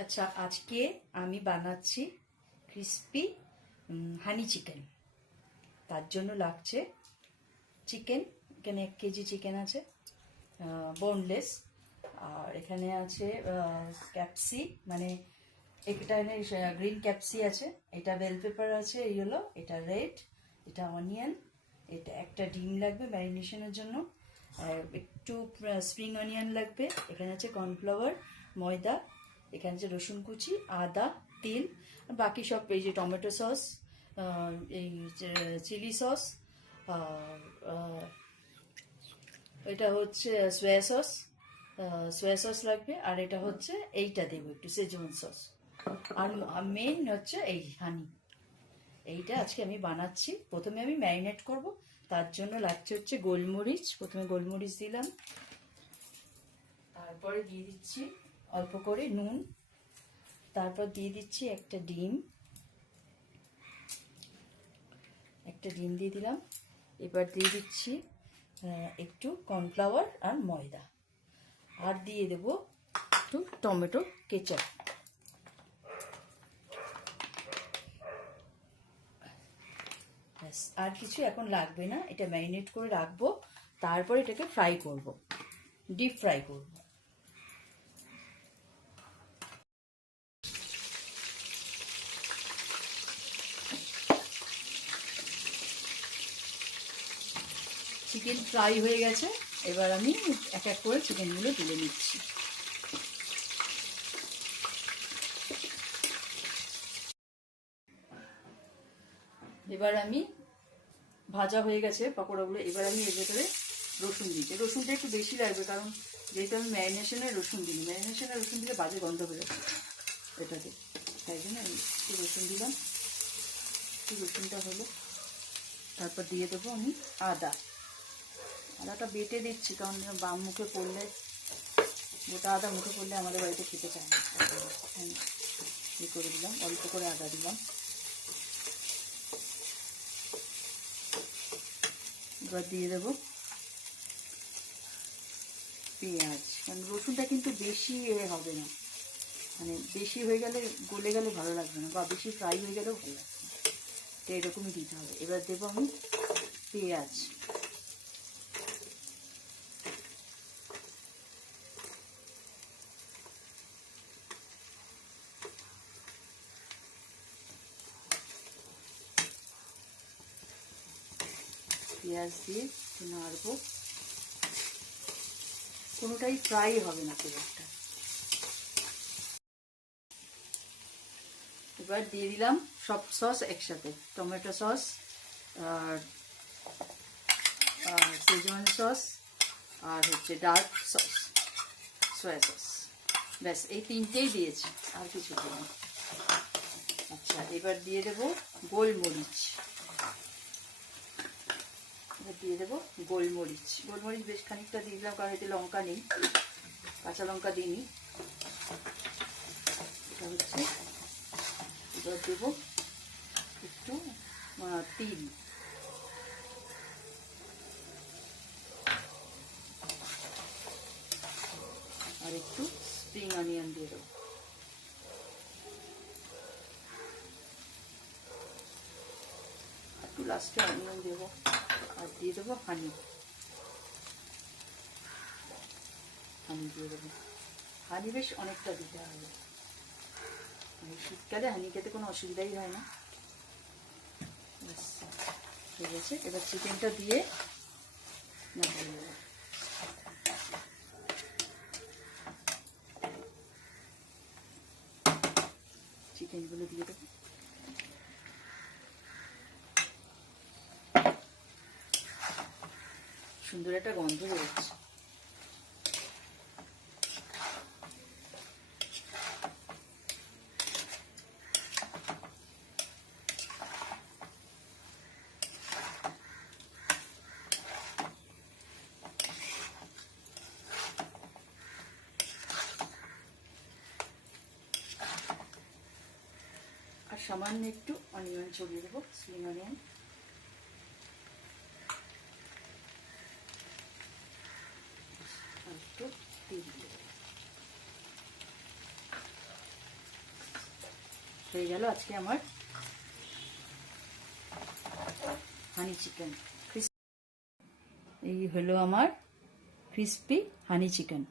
আচ্ছা, আজকে আমি বানাচ্ছি ক্রিস্পি হানি চিকেন। তার জন্য লাগছে চিকেন। এখানে 1 কেজি চিকেন আছে, বোনলেস। আর এখানে আছে ক্যাপসি, মানে এখানে গ্রিন ক্যাপসি আছে, এটা বেল পেপার আছে ইয়েলো, এটা রেড, এটা অনিয়ন, এটা একটা ডিম লাগবে ম্যারিনেশনের জন্য, একটু স্প্রিং অনিয়ন লাগবে, এখানে আছে কর্নফ্লাওয়ার, ময়দা, এখানে আছে রসুন কুচি, আদা, তিল, বাকি সব এই যে টমেটো সস, এই চিলি সস, এটা হচ্ছে সোয়া সস লাগবে, আর এটা হচ্ছে এইটা দেবো একটু সেজওয়ান সস, আর মেইন হচ্ছে এই হানি। এইটা আজকে আমি বানাচ্ছি। প্রথমে আমি ম্যারিনেট করব, তার জন্য লাগছে হচ্ছে গোলমরিচ। প্রথমে গোলমরিচ দিলাম, তারপরে দিয়ে দিচ্ছি অল্প করে নুন, তারপর দিয়ে দিচ্ছি একটা ডিম দিয়ে দিলাম। এবার দিয়ে দিচ্ছি একটু কর্নফ্লাওয়ার আর ময়দা, আর দিয়ে দেব একটু টমেটো কেচাপ। ব্যাস, আর কিছু এখন লাগবে না। এটা ম্যারিনেট করে রাখবো, তারপরে এটাকে ফ্রাই করব, ডিপ ফ্রাই করব। চিকেন ফ্রাই হয়ে গেছে, এবার আমি এক এক করে চিকেনগুলো তুলে নিচ্ছি। এবার আমি ভাজা হয়ে গেছে পকোড়াগুলো, এবার আমি এর ভেতরে রসুন দিচ্ছি। রসুনটা একটু বেশি লাগবে, কারণ যেহেতু আমি ম্যারিনেশনে রসুন দিই, ম্যারিনেশনে রসুন দিলে বাজে গন্ধ বেরোবে এটাতে, তাই জন্য আমি একটু রসুন দিলাম। একটু রসুনটা হলো, তারপর দিয়ে দেবো আমি আদাটা বেটে দিচ্ছি, কারণ বাম মুখে পড়লে, গোটা আদা মুখে পড়লে আমাদের বাড়িতে খেতে চায় না। আমি করে দিলাম, অল্প করে আদা দিলাম। এবার দিয়ে দেবো পেঁয়াজ, কারণ রসুনটা কিন্তু বেশি হবে না, মানে বেশি হয়ে গেলে গলে গেলে ভালো লাগবে না, বা বেশি ফ্রাই হয়ে গেলেও ভালো লাগবে না, তো এরকমই দিতে হবে। এবার দেবো আমি পেঁয়াজ, দিয়ে নাড়বো। কোনোটাই ফ্রাই হবে না খুব একটা। এবার দিয়ে দিলাম সব সস একসাথে, টমেটো সস আর সেজওয়ান সস আর হচ্ছে ডার্ক সস, সয়া সস। ব্যাস, এই তিনটেই দিয়েছি, আর কিছু দিই। আচ্ছা, এবার দিয়ে দেবো গোলমরিচ। গোলমরিচ বেশ খানিকটা দিয়ে দিলাম, কারণ এতে লঙ্কা নেই, কাঁচা লঙ্কা দিইনি। এটা হচ্ছে, এবার দেবো একটু তিল, আর একটু স্প্রিং অনিয়ন দিয়ে দেবো। একটু লাস্টে অনিয়ন দেবো, আর দিয়ে দেবো হানি দিয়ে দেবো। হানি বেশ অনেকটা দিতে হবে, শীতকালে হানি খেতে কোনো অসুবিধাই হয় না। ঠিক আছে, এবার চিকেনটা দিয়ে নামিয়ে নেব। চিকেনগুলো দিয়ে দেবো। সুন্দর একটা গন্ধ বেরোচ্ছে। আর সামান্য একটু অনিয়ন ছড়িয়ে দেবো, স্প্রিং অনিয়ন। আর একটু দিয়ে দেবো। হয়ে গেল আজকে আমার হানি চিকেন। এই হলো আমার ক্রিস্পি হানি চিকেন।